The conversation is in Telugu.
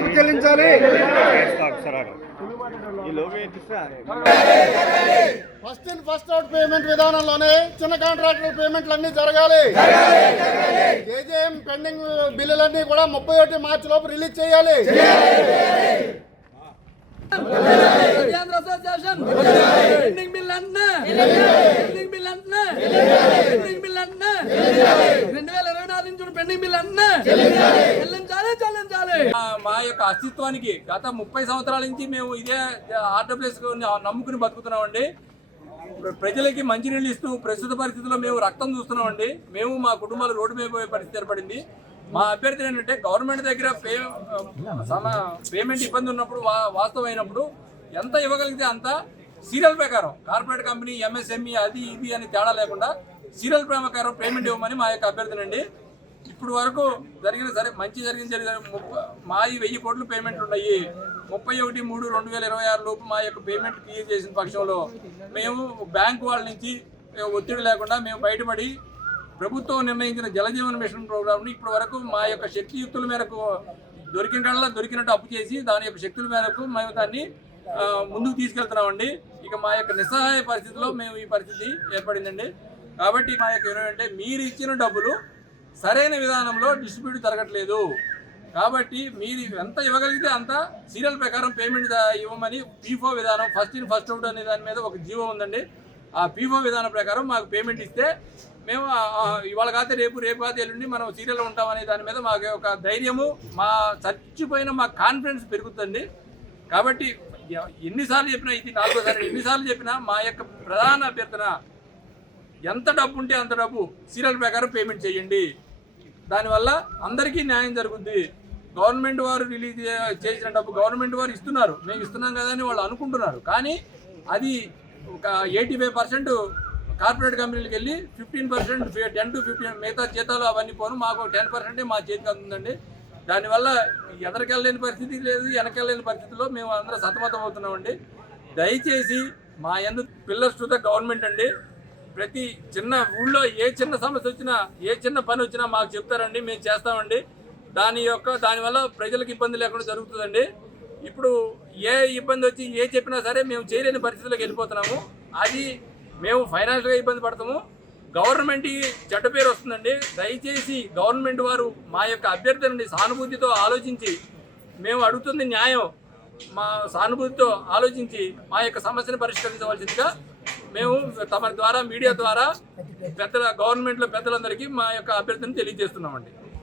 లోపు చెల్లించాలి. First in first out payment విధానంలోనే చిన్న కాంట్రాక్టర్ పేమెంట్లు అన్ని జరగాలి. జేజేఎం పెండింగ్ బిల్లులన్నీ కూడా 31 మార్చి లోపు రిలీజ్ చేయాలి. మా యొక్క అస్తిత్వానికి గత 30 సంవత్సరాల నుంచి మేము ఇదే ఆర్డబ్ల్యూఎస్ నమ్ముకుని బతుకుతున్నామండి. ప్రజలకి మంచినీళ్ళు ఇస్తూ ప్రస్తుత పరిస్థితుల్లో మేము రక్తం చూస్తున్నామండి. మేము మా కుటుంబాలు రోడ్డు మీద పోయే పరిస్థితి ఏర్పడింది. మా అభ్యర్థన ఏంటంటే గవర్నమెంట్ దగ్గర పేమెంట్ ఇబ్బంది ఉన్నప్పుడు వాస్తవం అయినప్పుడు ఎంత ఇవ్వగలిగితే అంత సీరియల్ ప్రకారం కార్పొరేట్ కంపెనీ ఎంఎస్ఎంఈ అది ఇది అని తేడా లేకుండా సీరియల్ ప్రకారం పేమెంట్ ఇవ్వమని మా యొక్క అభ్యర్థన అండి. ఇప్పుడు వరకు జరిగిన సరే మంచి జరిగిన మా 1000 కోట్లు పేమెంట్ ఉన్నాయి. 31/3/2026 లోపు మా యొక్క పేమెంట్ క్లియర్ చేసిన పక్షంలో మేము బ్యాంకు వాళ్ళ నుంచి ఒత్తిడి లేకుండా మేము బయటపడి ప్రభుత్వం నిర్ణయించిన జలజీవన మిషన్ ప్రోగ్రామ్ని ఇప్పటి వరకు మా యొక్క శక్తియుక్తుల మేరకు దొరికిన కళ్ళ దొరికినట్టు అప్పు చేసి దాని యొక్క శక్తుల మేరకు మేము దాన్ని ముందుకు తీసుకెళ్తున్నామండి. ఇక మా యొక్క నిస్సహాయ పరిస్థితిలో మేము ఈ పరిస్థితి ఏర్పడిందండి. కాబట్టి మా యొక్క ఏమంటే మీరు ఇచ్చిన డబ్బులు సరైన విధానంలో డిస్ట్రిబ్యూట్ జరగట్లేదు. కాబట్టి మీరు ఎంత ఇవ్వగలిగితే అంత సీరియల్ ప్రకారం పేమెంట్ ఇవ్వమని పీఫో విధానం ఫస్ట్ ఇన్ ఫస్ట్ అవుట్ అనే దాని మీద ఒక జీవో ఉందండి. ఆ పీఫో విధానం ప్రకారం మాకు పేమెంట్ ఇస్తే మేము ఇవాళ కాతే రేపు కాతే ఎల్లుండి మనం సీరియల్లో ఉంటామనే దాని మీద మాకు ఒక ధైర్యము మా చచ్చిపోయిన మా కాన్ఫిడెన్స్ పెరుగుతుంది. కాబట్టి ఎన్నిసార్లు చెప్పినా ఇది 4వ ఎన్నిసార్లు చెప్పినా మా యొక్క ప్రధాన అభ్యర్థన ఎంత డబ్బు ఉంటే అంత డబ్బు సీరియల్ ప్రకారం పేమెంట్ చేయండి. దానివల్ల అందరికీ న్యాయం జరుగుద్ది. గవర్నమెంట్ వారు రిలీజ్ చేసిన డబ్బు గవర్నమెంట్ వారు ఇస్తున్నారు, మేము ఇస్తున్నాం కదా అని వాళ్ళు అనుకుంటున్నారు. కానీ అది ఒక 85% కార్పొరేట్ కంపెనీలకు వెళ్ళి 15% 10 to 15 మిగతా జీతాలు అవన్నీ పోను మాకు 10% మా చేతికి అందుతుందండి. దానివల్ల ఎదరికెళ్ళలేని పరిస్థితి లేదు, వెనకెళ్ళలేని పరిస్థితిలో మేము అందరం సతమతం అవుతున్నామండి. దయచేసి మా పిల్లర్స్ టు ద గవర్నమెంట్ అండి. ప్రతి చిన్న ఊళ్ళో ఏ చిన్న సమస్య వచ్చినా ఏ చిన్న పని వచ్చినా మాకు చెప్తారండి, మేము చేస్తామండి. దానివల్ల ప్రజలకు ఇబ్బంది లేకుండా జరుగుతుందండి. ఇప్పుడు ఏ ఇబ్బంది వచ్చి ఏ చెప్పినా సరే మేము చేయలేని పరిస్థితుల్లోకి వెళ్ళిపోతున్నాము. అది మేము ఫైనాన్షియల్గా ఇబ్బంది పడతాము, గవర్నమెంట్కి చెడ్డ పేరు వస్తుందండి. దయచేసి గవర్నమెంట్ వారు మా యొక్క అభ్యర్థనని సానుభూతితో ఆలోచించి మేము అడుగుతుంది న్యాయం, మా సానుభూతితో ఆలోచించి మా యొక్క సమస్యను పరిష్కరించవలసిందిగా మేము తమ ద్వారా మీడియా ద్వారా గవర్నమెంట్లో పెద్దలందరికీ మా యొక్క అభ్యర్థనను తెలియజేస్తున్నామండి.